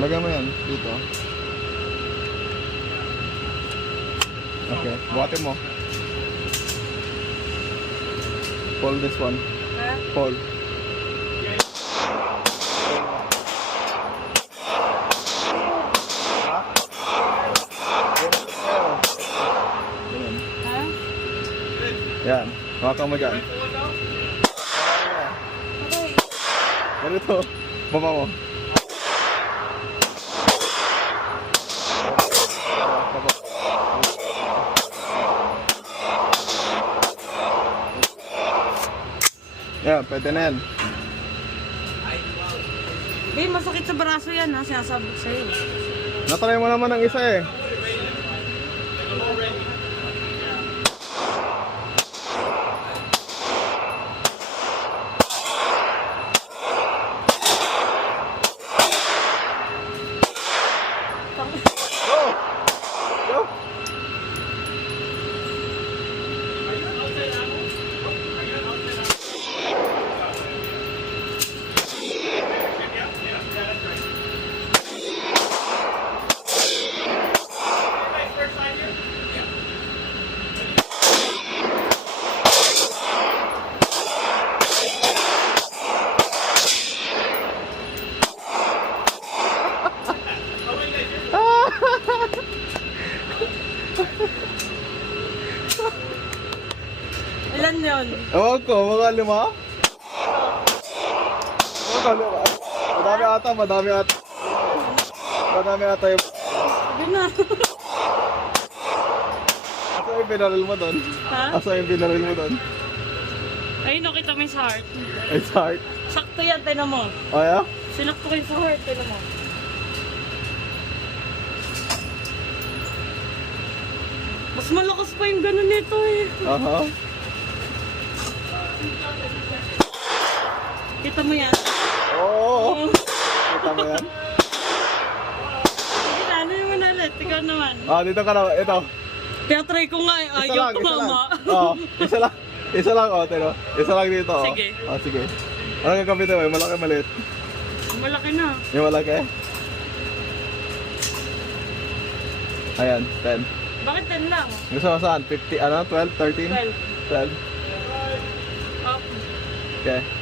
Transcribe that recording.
Lagay mo yan dito. Okay, buhatin mo. Pull this one. Ha? Pull. Ha? Yan, hawakan mo dyan. Okay. Ganito, baba mo. Yan, pwede na yan. Di, masakit sa braso yan ha, sinasabi ko sa'yo. Natry mo naman ang isa eh. Go! Go! Ilan yun? Ewan ko, mga lima? Mga lima. Madami ata, madami ata. Madami ata yung... Sabi na. Asa yung binaril mo doon? Ha? Asa yung binaril mo doon? Ay, nakita mo yung sa heart. Ay, heart. Sakto yan, tinan mo. Oh, yeah? Sinakto ko yung sa heart, tinan mo. Mas malakas pa yung ganun nito eh. Aha. Kita mo yan? Oo. Kita mo yan? Sige na, ano yung manalit? Ikaw naman. Ah, dito ka na. Ito. Kaya try ko nga, Isa ayaw lang, isa lang. tumama. Oo, isa lang. Isa lang, oh, tino. Isa lang dito, oh. Sige. Oh, sige. Ano gagamitin mo? Yung malaki, maliit? Malaki na. Yung malaki? Ayan, 10. Bakit 10 lang? Gusto mo saan? 50, ano? 12, 13? 12. 12. Oh. Okay.